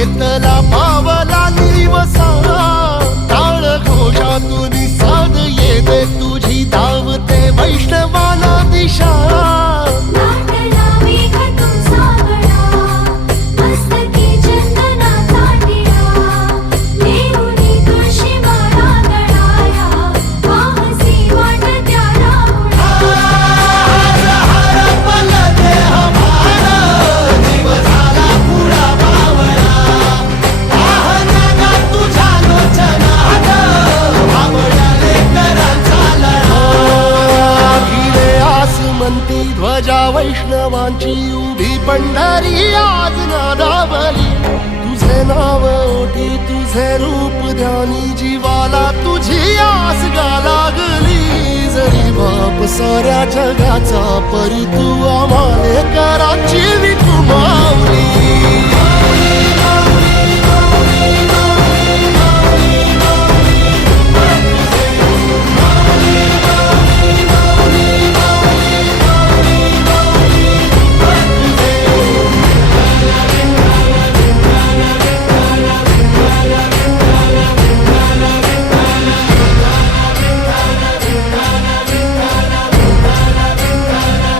घेतला पावला निवसा टाळ घोषातून साध येते तुझी धावते वैष्णवाला दिशा ध्वजा वैष्णवांची उभी पंढरी आज नादावली तुझे नाव ओठी तुझे रूप ध्यानी जीवाला तुझी आस गा लागली जरी बाप साऱ्या जगाचा परी तू आम्हाले करा